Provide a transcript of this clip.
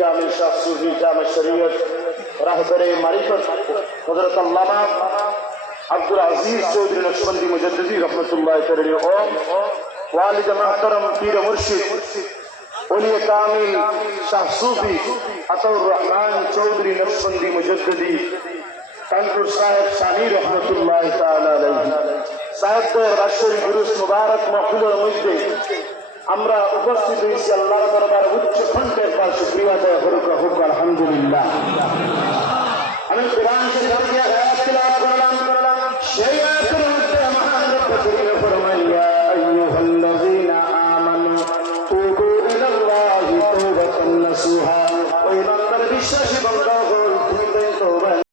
कामिल शाह सूफी जामे शरीयत रहबरे मारिफत हजरत अल्लामा अब्दुल अजीज चौधरी नक्शबंदी मुजद्दिदी रहमतुल्लाह अलैहि ओम वालिद महतरम पीर मुर्शिद ओलिया कामिल शाह सूफी अतौर रहमान चौधरी नक्शबंदी मुजद्दिदी कानपुर साहेब शानी रहमतुल्लाह ताला अलैहि साहेब राष्ट्रीय गुरुस मुबारक महफिलेর মধ্যে আমরা উপস্থিত হয়েছি আল্লাহর দরবারে উচ্চ কণ্ঠে একবার শুকরিয়া আদায় করুক আলহামদুলিল্লাহ। আমি কুরআন শরীফ থেকে আয়াত তিলাওয়াত করলাম সেই আয়াতের মধ্যে মহান রব্বুল করিম ফরমান ইয়া আইয়ুহাল্লাযীনা আমানু তুবু ইলাল্লাহি তাওবাতান নাসুহা ও ইমানদার বিশ্বাসী বান্দা